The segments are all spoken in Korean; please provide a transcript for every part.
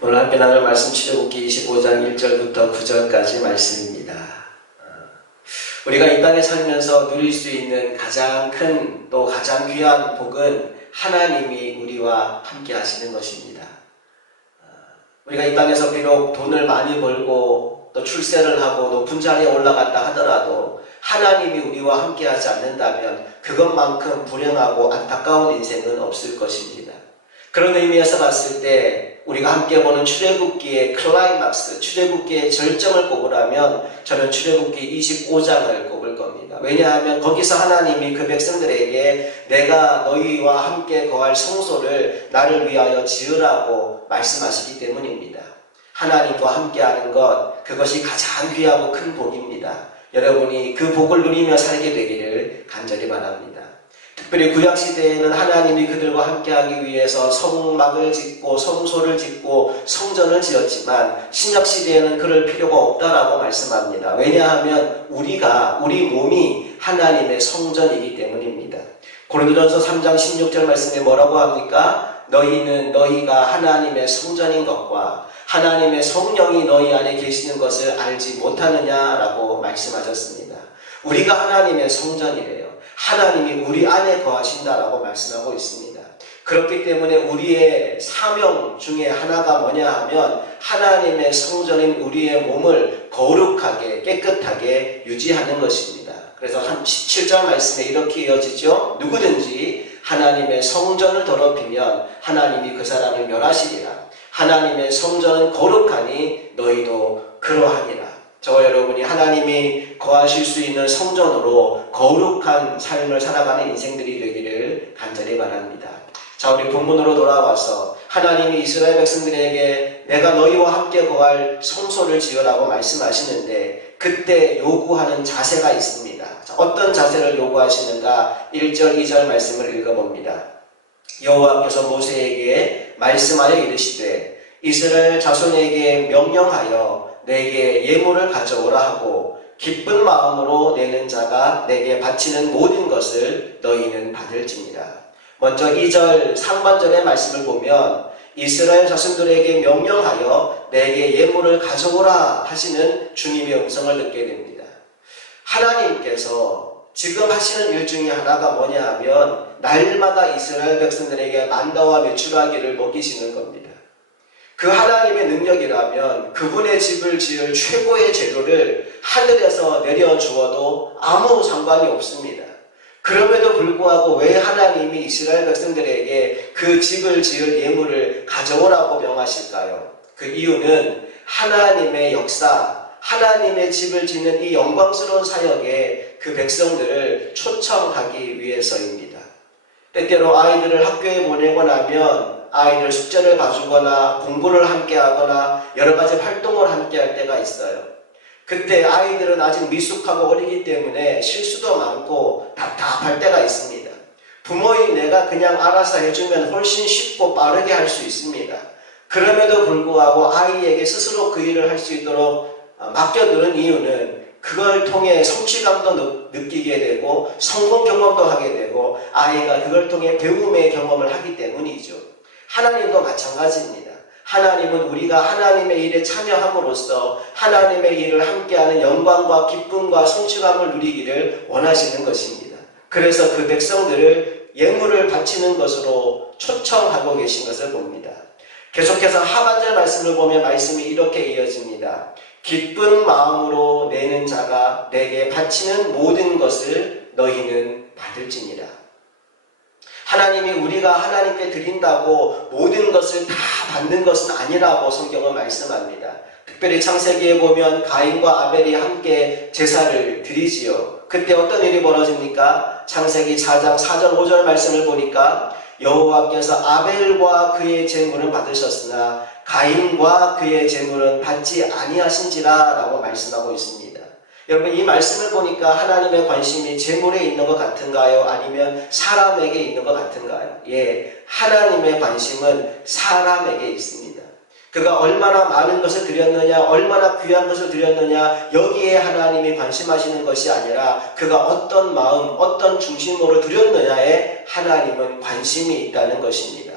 오늘 함께 나눌 말씀 출애굽기 25장 1절부터 9절까지 말씀입니다. 우리가 이 땅에 살면서 누릴 수 있는 가장 큰 또 가장 귀한 복은 하나님이 우리와 함께 하시는 것입니다. 우리가 이 땅에서 비록 돈을 많이 벌고 또 출세를 하고 높은 자리에 올라갔다 하더라도 하나님이 우리와 함께 하지 않는다면 그것만큼 불행하고 안타까운 인생은 없을 것입니다. 그런 의미에서 봤을 때 우리가 함께 보는 출애굽기의 클라이막스, 출애굽기의 절정을 꼽으라면 저는 출애굽기 25장을 꼽을 겁니다. 왜냐하면 거기서 하나님이 그 백성들에게 내가 너희와 함께 거할 성소를 나를 위하여 지으라고 말씀하시기 때문입니다. 하나님과 함께하는 것, 그것이 가장 귀하고 큰 복입니다. 여러분이 그 복을 누리며 살게 되기를 간절히 바랍니다. 특별히 구약시대에는 하나님이 그들과 함께하기 위해서 성막을 짓고 성소를 짓고 성전을 지었지만 신약시대에는 그럴 필요가 없다라고 말씀합니다. 왜냐하면 우리 몸이 하나님의 성전이기 때문입니다. 고린도전서 3장 16절 말씀에 뭐라고 합니까? 너희가 하나님의 성전인 것과 하나님의 성령이 너희 안에 계시는 것을 알지 못하느냐라고 말씀하셨습니다. 우리가 하나님의 성전이래요. 하나님이 우리 안에 거하신다라고 말씀하고 있습니다. 그렇기 때문에 우리의 사명 중에 하나가 뭐냐 하면 하나님의 성전인 우리의 몸을 거룩하게 깨끗하게 유지하는 것입니다. 그래서 한 17절 말씀에 이렇게 이어지죠. 누구든지 하나님의 성전을 더럽히면 하나님이 그 사람을 멸하시리라. 하나님의 성전은 거룩하니 너희도 그러하니라. 저와 여러분이 하나님이 거하실 수 있는 성전으로 거룩한 삶을 살아가는 인생들이 되기를 간절히 바랍니다. 자, 우리 본문으로 돌아와서 하나님이 이스라엘 백성들에게 내가 너희와 함께 거할 성소를 지으라고 말씀하시는데 그때 요구하는 자세가 있습니다. 자, 어떤 자세를 요구하시는가? 1절, 2절 말씀을 읽어봅니다. 여호와께서 모세에게 말씀하여 이르시되 이스라엘 자손에게 명령하여 내게 예물을 가져오라 하고 기쁜 마음으로 내는 자가 내게 바치는 모든 것을 너희는 받을지니라. 먼저 2절 상반절의 말씀을 보면 이스라엘 자손들에게 명령하여 내게 예물을 가져오라 하시는 주님의 음성을 듣게 됩니다. 하나님께서 지금 하시는 일 중에 하나가 뭐냐 하면 날마다 이스라엘 백성들에게 만다와 메추라기를 먹이시는 겁니다. 그 하나님의 능력이라면 그분의 집을 지을 최고의 재료를 하늘에서 내려주어도 아무 상관이 없습니다. 그럼에도 불구하고 왜 하나님이 이스라엘 백성들에게 그 집을 지을 예물을 가져오라고 명하실까요? 그 이유는 하나님의 역사, 하나님의 집을 짓는 이 영광스러운 사역에 그 백성들을 초청하기 위해서입니다. 때때로 아이들을 학교에 보내고 나면 아이들 숙제를 봐주거나 공부를 함께 하거나 여러 가지 활동을 함께 할 때가 있어요. 그때 아이들은 아직 미숙하고 어리기 때문에 실수도 많고 답답할 때가 있습니다. 부모인 내가 그냥 알아서 해주면 훨씬 쉽고 빠르게 할 수 있습니다. 그럼에도 불구하고 아이에게 스스로 그 일을 할 수 있도록 맡겨두는 이유는 그걸 통해 성취감도 느끼게 되고 성공 경험도 하게 되고 아이가 그걸 통해 배움의 경험을 하기 때문이죠. 하나님도 마찬가지입니다. 하나님은 우리가 하나님의 일에 참여함으로써 하나님의 일을 함께하는 영광과 기쁨과 성취감을 누리기를 원하시는 것입니다. 그래서 그 백성들을 예물을 바치는 것으로 초청하고 계신 것을 봅니다. 계속해서 하반절 말씀을 보면 말씀이 이렇게 이어집니다. 기쁜 마음으로 내는 자가 내게 바치는 모든 것을 너희는 받을지니라. 하나님이 우리가 하나님께 드린다고 모든 것을 다 받는 것은 아니라고 성경은 말씀합니다. 특별히 창세기에 보면 가인과 아벨이 함께 제사를 드리지요. 그때 어떤 일이 벌어집니까? 창세기 4장 4절 5절 말씀을 보니까 여호와께서 아벨과 그의 제물은 받으셨으나 가인과 그의 제물은 받지 아니하신지라 라고 말씀하고 있습니다. 여러분 이 말씀을 보니까 하나님의 관심이 제물에 있는 것 같은가요? 아니면 사람에게 있는 것 같은가요? 예, 하나님의 관심은 사람에게 있습니다. 그가 얼마나 많은 것을 드렸느냐, 얼마나 귀한 것을 드렸느냐, 여기에 하나님이 관심하시는 것이 아니라 그가 어떤 마음, 어떤 중심으로 드렸느냐에 하나님은 관심이 있다는 것입니다.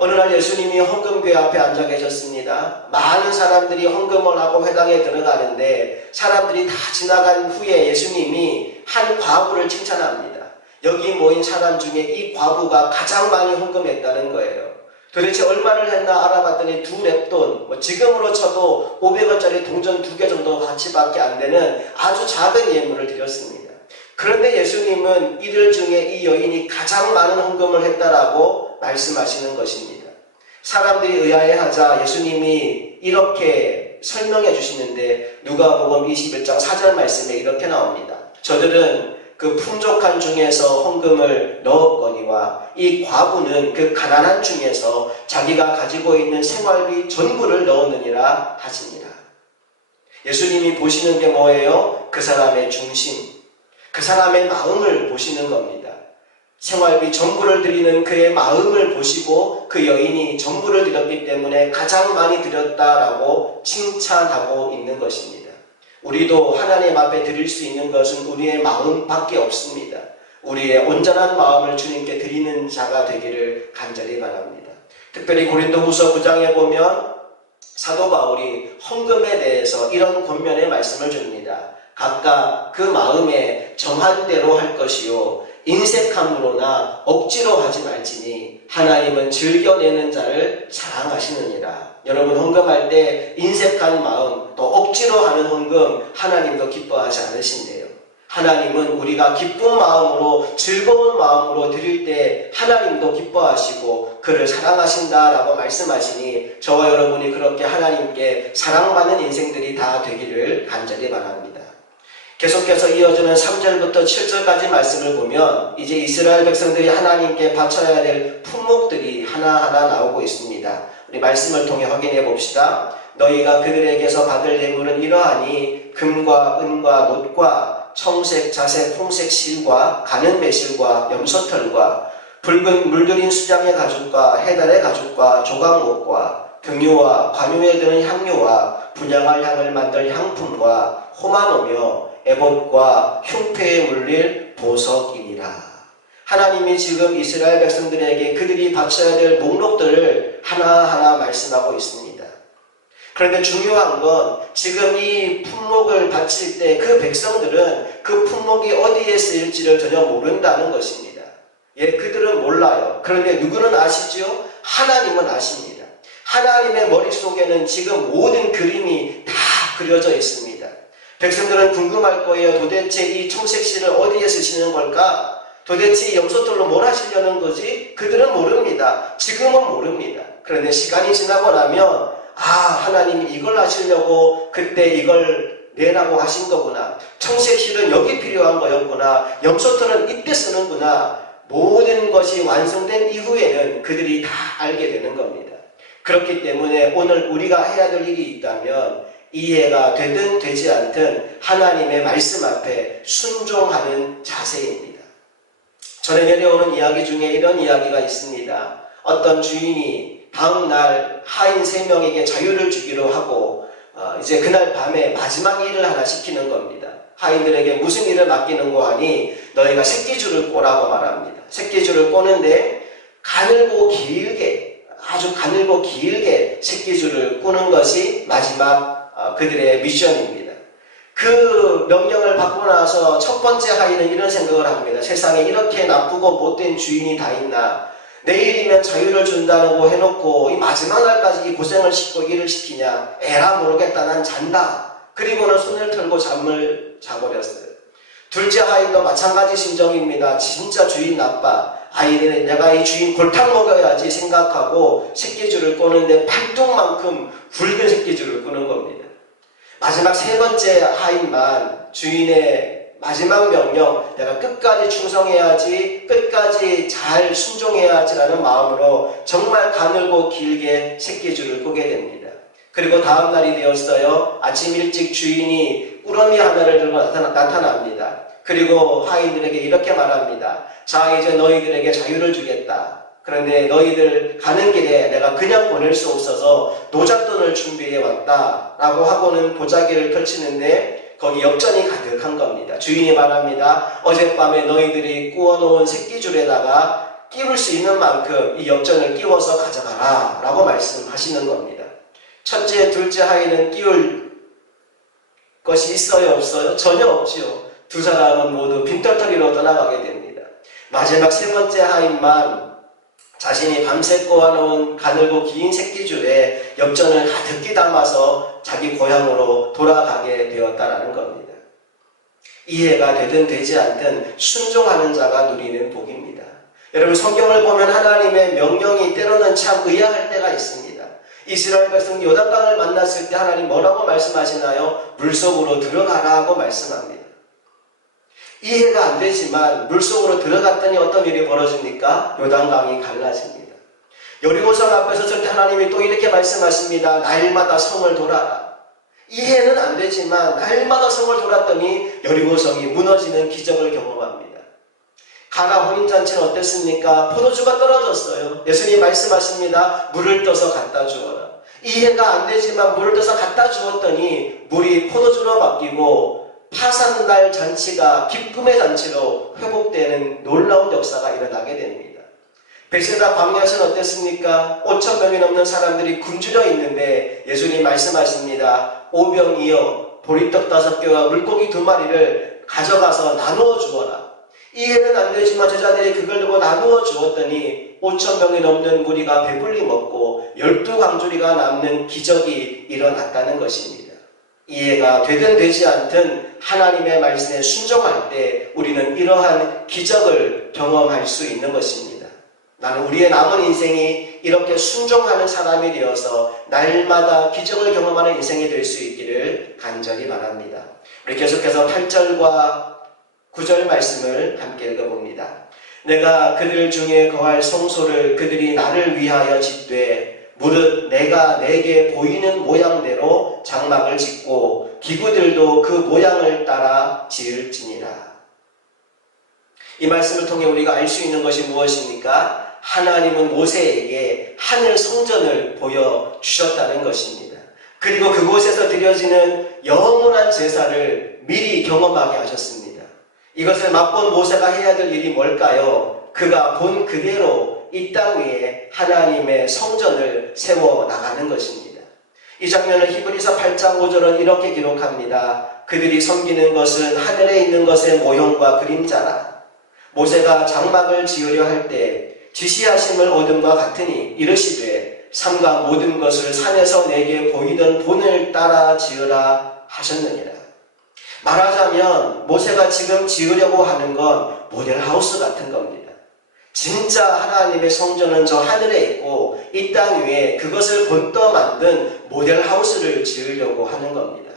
어느 날 예수님이 헌금궤 앞에 앉아 계셨습니다. 많은 사람들이 헌금을 하고 회당에 들어가는데 사람들이 다 지나간 후에 예수님이 한 과부를 칭찬합니다. 여기 모인 사람 중에 이 과부가 가장 많이 헌금했다는 거예요. 도대체 얼마를 했나 알아봤더니 2렙돈, 지금으로 쳐도 500원짜리 동전 2개 정도 가치밖에 안 되는 아주 작은 예물을 드렸습니다. 그런데 예수님은 이들 중에 이 여인이 가장 많은 헌금을 했다라고 말씀하시는 것입니다. 사람들이 의아해하자 예수님이 이렇게 설명해 주시는데 누가복음 21장 4절 말씀에 이렇게 나옵니다. 저들은 그 풍족한 중에서 헌금을 넣었거니와 이 과부는 그 가난한 중에서 자기가 가지고 있는 생활비 전부를 넣었느니라 하시니라. 예수님이 보시는 게 뭐예요? 그 사람의 중심, 그 사람의 마음을 보시는 겁니다. 생활비 전부를 드리는 그의 마음을 보시고 그 여인이 전부를 드렸기 때문에 가장 많이 드렸다라고 칭찬하고 있는 것입니다. 우리도 하나님 앞에 드릴 수 있는 것은 우리의 마음밖에 없습니다. 우리의 온전한 마음을 주님께 드리는 자가 되기를 간절히 바랍니다. 특별히 고린도후서 9장에 보면 사도 바울이 헌금에 대해서 이런 권면의 말씀을 줍니다. 각각 그 마음에 정한 대로 할 것이요 인색함으로나 억지로 하지 말지니 하나님은 즐겨내는 자를 사랑하시느니라. 여러분 헌금할 때 인색한 마음 또 억지로 하는 헌금 하나님도 기뻐하지 않으신대요. 하나님은 우리가 기쁜 마음으로 즐거운 마음으로 드릴 때 하나님도 기뻐하시고 그를 사랑하신다라고 말씀하시니 저와 여러분이 그렇게 하나님께 사랑받는 인생들이 다 되기를 간절히 바랍니다. 계속해서 이어지는 3절부터 7절까지 말씀을 보면 이제 이스라엘 백성들이 하나님께 바쳐야 될 품목들이 하나하나 나오고 있습니다. 우리 말씀을 통해 확인해 봅시다. 너희가 그들에게서 받을 예물은 이러하니 금과 은과 놋과 청색, 자색, 홍색 실과 가는 매실과 염소털과 붉은 물들인 수장의 가죽과 해달의 가죽과 조각목과 등유와 관유에 드는 향료와 분향할 향을 만들 향품과 호마노며 에봇과 흉패에 물릴 보석이니라. 하나님이 지금 이스라엘 백성들에게 그들이 바쳐야 될 목록들을 하나하나 말씀하고 있습니다. 그런데 중요한 건 지금 이 품목을 바칠 때 그 백성들은 그 품목이 어디에 쓰일지를 전혀 모른다는 것입니다. 예, 그들은 몰라요. 그런데 누구는 아시죠? 하나님은 아십니다. 하나님의 머릿속에는 지금 모든 그림이 다 그려져 있습니다. 백성들은 궁금할 거예요. 도대체 이 청색실을 어디에 쓰시는 걸까? 도대체 염소털로 뭘 하시려는 거지? 그들은 모릅니다. 지금은 모릅니다. 그런데 시간이 지나고 나면 하나님이 이걸 하시려고 그때 이걸 내라고 하신 거구나. 청색실은 여기 필요한 거였구나. 염소털은 이때 쓰는구나. 모든 것이 완성된 이후에는 그들이 다 알게 되는 겁니다. 그렇기 때문에 오늘 우리가 해야 될 일이 있다면 이해가 되든 되지 않든 하나님의 말씀 앞에 순종하는 자세입니다. 전에 내려오는 이야기 중에 이런 이야기가 있습니다. 어떤 주인이 다음날 하인 3명에게 자유를 주기로 하고 이제 그날 밤에 마지막 일을 하나 시키는 겁니다. 하인들에게 무슨 일을 맡기는고 하니 너희가 새끼줄을 꼬라고 말합니다. 새끼줄을 꼬는데 가늘고 길게 아주 가늘고 길게 새끼줄을 꼬는 것이 마지막 그들의 미션입니다. 그 명령을 받고 나서 첫 번째 하인은 이런 생각을 합니다. 세상에 이렇게 나쁘고 못된 주인이 다 있나? 내일이면 자유를 준다고 해놓고 이 마지막 날까지 이 고생을 시키고 일을 시키냐? 에라 모르겠다. 난 잔다. 그리고는 손을 털고 잠을 자버렸어요. 둘째 하인도 마찬가지 심정입니다. 진짜 주인 나빠. 아이는 내가 이 주인 골탕 먹여야지 생각하고 새끼줄을 꼬는데 팔뚝만큼 굵은 새끼줄을 꼬는 겁니다. 마지막 3번째 하인만 주인의 마지막 명령, 내가 끝까지 충성해야지, 끝까지 잘 순종해야지라는 마음으로 정말 가늘고 길게 새끼줄을 꼬게 됩니다. 그리고 다음 날이 되었어요. 아침 일찍 주인이 꾸러미 하나를 들고 나타납니다. 그리고 하인들에게 이렇게 말합니다. 자, 이제 너희들에게 자유를 주겠다. 그런데 너희들 가는 길에 내가 그냥 보낼 수 없어서 노잣돈을 준비해 왔다 라고 하고는 보자기를 펼치는데 거기 엽전이 가득한 겁니다. 주인이 말합니다. 어젯밤에 너희들이 구워놓은 새끼줄에다가 끼울 수 있는 만큼 이 엽전을 끼워서 가져가라 라고 말씀하시는 겁니다. 첫째, 둘째 아이는 끼울 것이 있어요, 없어요? 전혀 없지요. 두 사람은 모두 빈털터리로 떠나가게 됩니다. 마지막 세 번째 아이만 자신이 밤새 꼬아놓은 가늘고 긴 새끼줄에 엽전을 가득히 담아서 자기 고향으로 돌아가게 되었다라는 겁니다. 이해가 되든 되지 않든 순종하는 자가 누리는 복입니다. 여러분, 성경을 보면 하나님의 명령이 때로는 참 의아할 때가 있습니다. 이스라엘 백성 요단강을 만났을 때 하나님 뭐라고 말씀하시나요? 물속으로 들어가라고 말씀합니다. 이해가 안 되지만 물속으로 들어갔더니 어떤 일이 벌어집니까? 요단강이 갈라집니다. 여리고성 앞에서 절대 하나님이 또 이렇게 말씀하십니다. 날마다 성을 돌아라. 이해는 안 되지만 날마다 성을 돌았더니 여리고성이 무너지는 기적을 경험합니다. 가나 혼인잔치는 어땠습니까? 포도주가 떨어졌어요. 예수님이 말씀하십니다. 물을 떠서 갖다 주어라. 이해가 안 되지만 물을 떠서 갖다 주었더니 물이 포도주로 바뀌고 파산날 잔치가 기쁨의 잔치로 회복되는 놀라운 역사가 일어나게 됩니다. 베세다 광야에서는 어땠습니까? 5,000명이 넘는 사람들이 굶주려 있는데 예수님 말씀하십니다. 오병이어 보리떡 5개와 물고기 2마리를 가져가서 나누어 주어라. 이해는 안 되지만 제자들이 그걸 두고 나누어 주었더니 5,000명이 넘는 무리가 배불리 먹고 12광주리가 남는 기적이 일어났다는 것입니다. 이해가 되든 되지 않든 하나님의 말씀에 순종할 때 우리는 이러한 기적을 경험할 수 있는 것입니다. 나는 우리의 남은 인생이 이렇게 순종하는 사람이 되어서 날마다 기적을 경험하는 인생이 될 수 있기를 간절히 바랍니다. 우리 계속해서 8절과 9절 말씀을 함께 읽어봅니다. 내가 그들 중에 거할 성소를 그들이 나를 위하여 짓되 무릇 내가 내게 보이는 모양대로 장막을 짓고 기구들도 그 모양을 따라 지을지니라. 이 말씀을 통해 우리가 알 수 있는 것이 무엇입니까? 하나님은 모세에게 하늘 성전을 보여주셨다는 것입니다. 그리고 그곳에서 드려지는 영원한 제사를 미리 경험하게 하셨습니다. 이것을 맛본 모세가 해야 될 일이 뭘까요? 그가 본 그대로 이 땅 위에 하나님의 성전을 세워 나가는 것입니다. 이 장면을 히브리서 8장 5절은 이렇게 기록합니다. 그들이 섬기는 것은 하늘에 있는 것의 모형과 그림자라. 모세가 장막을 지으려 할 때 지시하심을 얻음과 같으니 이르시되 삼가 모든 것을 산에서 내게 보이던 본을 따라 지으라 하셨느니라. 말하자면 모세가 지금 지으려고 하는 건 모델하우스 같은 겁니다. 진짜 하나님의 성전은 저 하늘에 있고 이 땅 위에 그것을 본떠 만든 모델하우스를 지으려고 하는 겁니다.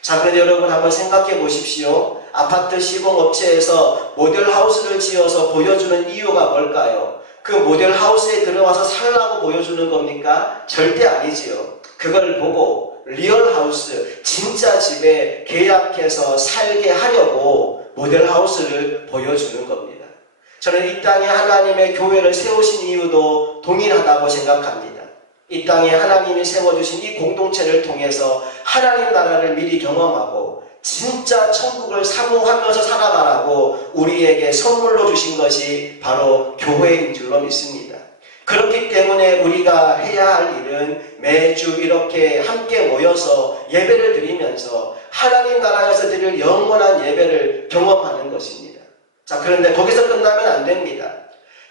자, 그런데 여러분 한번 생각해 보십시오. 아파트 시공업체에서 모델하우스를 지어서 보여주는 이유가 뭘까요? 그 모델하우스에 들어와서 살라고 보여주는 겁니까? 절대 아니지요. 그걸 보고 리얼하우스, 진짜 집에 계약해서 살게 하려고 모델하우스를 보여주는 겁니다. 저는 이 땅에 하나님의 교회를 세우신 이유도 동일하다고 생각합니다. 이 땅에 하나님이 세워주신 이 공동체를 통해서 하나님 나라를 미리 경험하고 진짜 천국을 사모하면서 살아가라고 우리에게 선물로 주신 것이 바로 교회인 줄로 믿습니다. 그렇기 때문에 우리가 해야 할 일은 매주 이렇게 함께 모여서 예배를 드리면서 하나님 나라에서 드릴 영원한 예배를 경험하는 것입니다. 자, 그런데 거기서 끝나면 안 됩니다.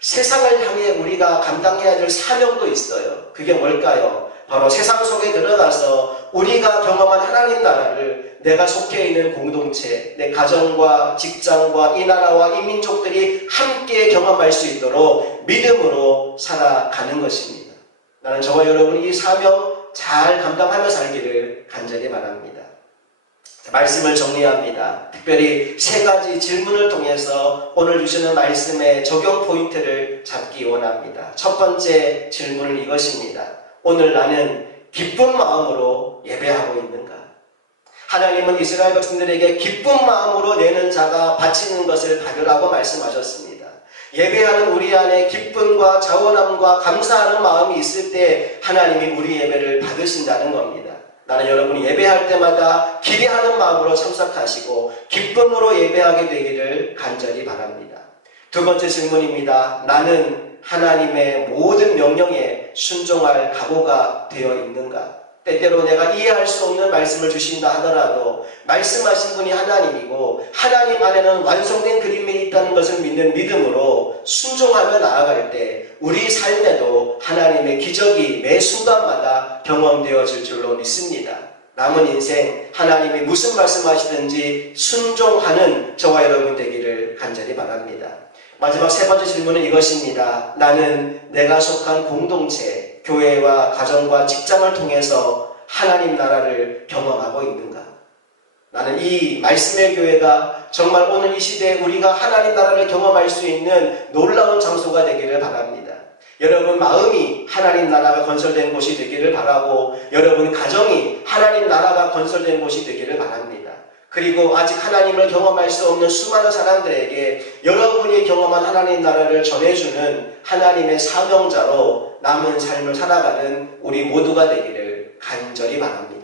세상을 향해 우리가 감당해야 될 사명도 있어요. 그게 뭘까요? 바로 세상 속에 들어가서 우리가 경험한 하나님 나라를 내가 속해 있는 공동체, 내 가정과 직장과 이 나라와 이 민족들이 함께 경험할 수 있도록 믿음으로 살아가는 것입니다. 나는 저와 여러분이 이 사명 잘 감당하며 살기를 간절히 바랍니다. 말씀을 정리합니다. 특별히 3가지 질문을 통해서 오늘 주시는 말씀의 적용 포인트를 잡기 원합니다. 첫 번째 질문은 이것입니다. 오늘 나는 기쁜 마음으로 예배하고 있는가? 하나님은 이스라엘 백성들에게 기쁜 마음으로 내는 자가 바치는 것을 받으라고 말씀하셨습니다. 예배하는 우리 안에 기쁨과 자원함과 감사하는 마음이 있을 때 하나님이 우리 예배를 받으신다는 겁니다. 나는 여러분이 예배할 때마다 기대하는 마음으로 참석하시고 기쁨으로 예배하게 되기를 간절히 바랍니다. 두 번째 질문입니다. 나는 하나님의 모든 명령에 순종할 각오가 되어 있는가? 때때로 내가 이해할 수 없는 말씀을 주신다 하더라도 말씀하신 분이 하나님이고 하나님 안에는 완성된 그림이 있다는 것을 믿는 믿음으로 순종하며 나아갈 때 우리 삶에도 하나님의 기적이 매 순간마다 경험되어질 줄로 믿습니다. 남은 인생 하나님이 무슨 말씀하시든지 순종하는 저와 여러분 되기를 간절히 바랍니다. 마지막 세 번째 질문은 이것입니다. 나는 내가 속한 공동체, 교회와 가정과 직장을 통해서 하나님 나라를 경험하고 있는가? 나는 이 말씀의 교회가 정말 오늘 이 시대에 우리가 하나님 나라를 경험할 수 있는 놀라운 장소가 되기를 바랍니다. 여러분 마음이 하나님 나라가 건설된 곳이 되기를 바라고 여러분 가정이 하나님 나라가 건설된 곳이 되기를 바랍니다. 그리고 아직 하나님을 경험할 수 없는 수많은 사람들에게 여러분이 경험한 하나님 나라를 전해주는 하나님의 사명자로 남은 삶을 살아가는 우리 모두가 되기를 간절히 바랍니다.